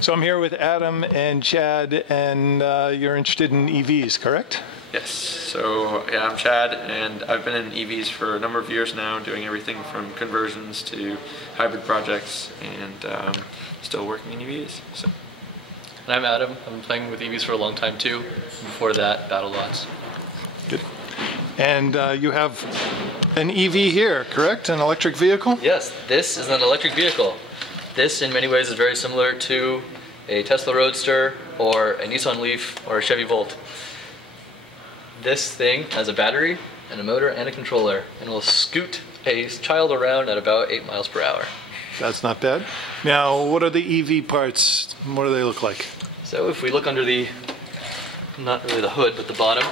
So I'm here with Adam and Chad, and you're interested in EVs, correct? Yes. So yeah, I'm Chad, and I've been in EVs for a number of years now, doing everything from conversions to hybrid projects, and still working in EVs. So. And I'm Adam. I've been playing with EVs for a long time too. Before that, BattleBots. Good. And you have an EV here, correct? An electric vehicle? Yes, this is an electric vehicle. This, in many ways, is very similar to a Tesla Roadster or a Nissan Leaf or a Chevy Volt. This thing has a battery and a motor and a controller and will scoot a child around at about 8 miles per hour. That's not bad. Now, what are the EV parts? What do they look like? So if we look under the, not really the hood, but the bottom,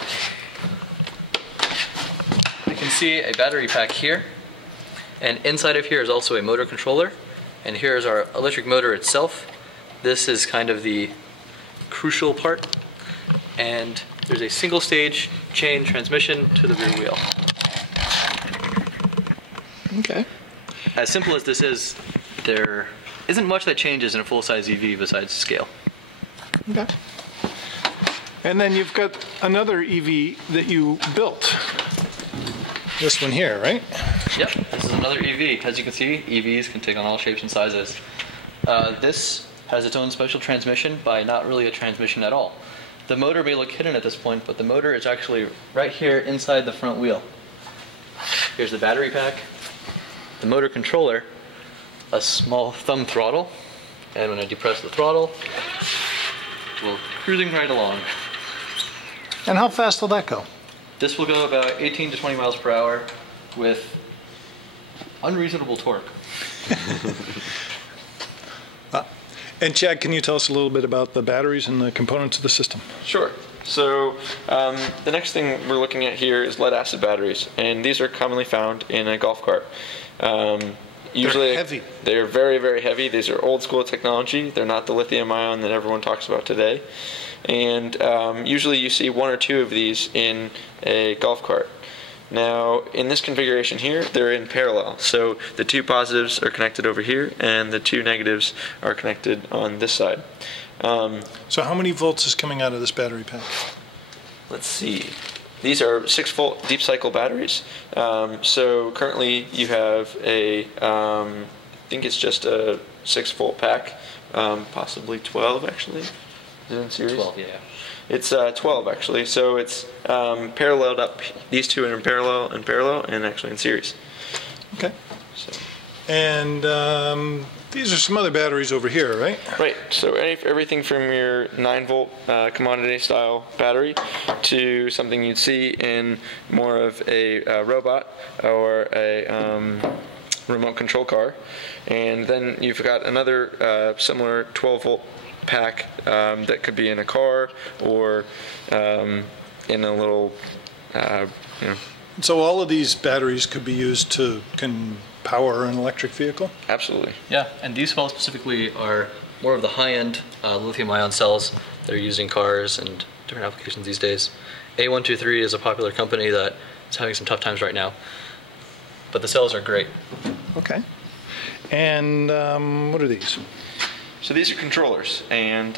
we can see a battery pack here. And inside of here is also a motor controller. And here is our electric motor itself. This is kind of the crucial part. And there's a single stage chain transmission to the rear wheel. Okay. As simple as this is, there isn't much that changes in a full-size EV besides scale. Okay. And then you've got another EV that you built. This one here, right? Yep, this is another EV. As you can see, EVs can take on all shapes and sizes. This has its own special transmission by not really a transmission at all. The motor may look hidden at this point, but the motor is actually right here inside the front wheel. Here's the battery pack, the motor controller, a small thumb throttle, and when I depress the throttle, we're cruising right along. And how fast will that go? This will go about 18 to 20 miles per hour with unreasonable torque. And Chad, can you tell us a little bit about the batteries and the components of the system? Sure. So the next thing we're looking at here is lead acid batteries, and these are commonly found in a golf cart. Usually they're heavy. They're very, very heavy. These are old school technology. They're not the lithium ion that everyone talks about today. And usually you see one or two of these in a golf cart. Now, in this configuration here, they're in parallel. So the two positives are connected over here, and the two negatives are connected on this side. So how many volts is coming out of this battery pack? Let's see. These are 6-volt deep cycle batteries. So currently you have a, I think it's just a 6-volt pack, possibly 12 actually. Is it in series? 12, yeah. It's 12 actually, so it's paralleled up. These two are in parallel and actually in series. Okay. So. And these are some other batteries over here, right? Right. So everything from your 9-volt commodity style battery to something you'd see in more of a robot or a remote control car, and then you've got another similar 12-volt pack that could be in a car or in a little, So all of these batteries could be used to power an electric vehicle? Absolutely. Yeah, and these cells specifically are more of the high-end lithium-ion cells that are used in cars and different applications these days. A123 is a popular company that is having some tough times right now, but the cells are great. Okay. And what are these? So these are controllers, and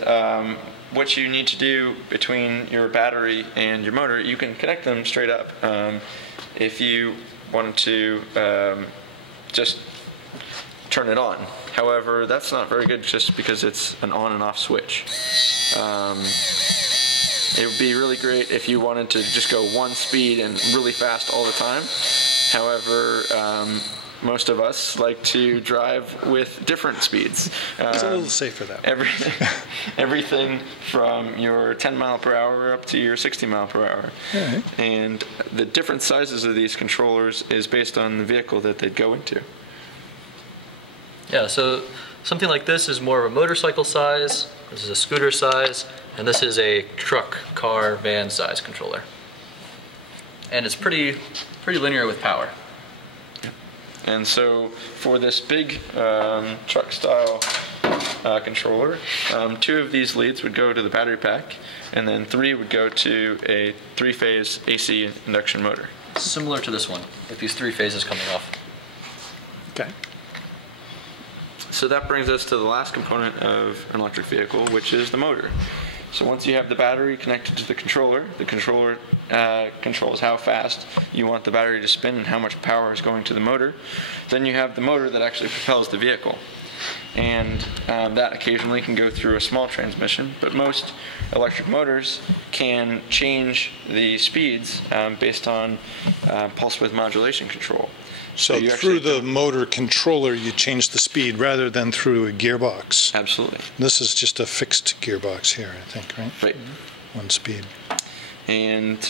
what you need to do between your battery and your motor, you can connect them straight up. If you wanted to just turn it on. However, that's not very good just because it's an on and off switch. It would be really great if you wanted to just go one speed and really fast all the time. However, most of us like to drive with different speeds. It's a little safer that way. Everything from your 10 mile per hour up to your 60 mile per hour. Right. And the different sizes of these controllers is based on the vehicle that they'd go into. Yeah, so something like this is more of a motorcycle size, this is a scooter size, and this is a truck, car, van size controller. And it's pretty linear with power. And so for this big truck style controller, 2 of these leads would go to the battery pack, and then 3 would go to a 3-phase AC induction motor. Similar to this one, with these 3 phases coming off. Okay. So that brings us to the last component of an electric vehicle, which is the motor. So once you have the battery connected to the controller controls how fast you want the battery to spin and how much power is going to the motor. Then you have the motor that actually propels the vehicle. And that occasionally can go through a small transmission, but most electric motors can change the speeds based on pulse width modulation control. So you through actually the motor controller, you change the speed rather than through a gearbox. Absolutely. This is just a fixed gearbox here, I think, right? Right. One speed. And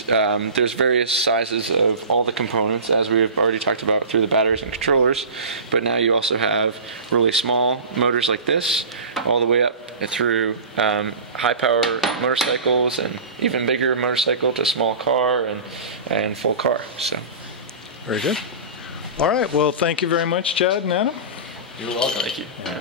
there's various sizes of all the components, as we've already talked about through the batteries and controllers. But now you also have really small motors like this, all the way up through high-power motorcycles, and even bigger motorcycle to small car and full car. So. Very good. All right. Well, thank you very much, Chad and Adam. You're welcome. Thank you. Yeah.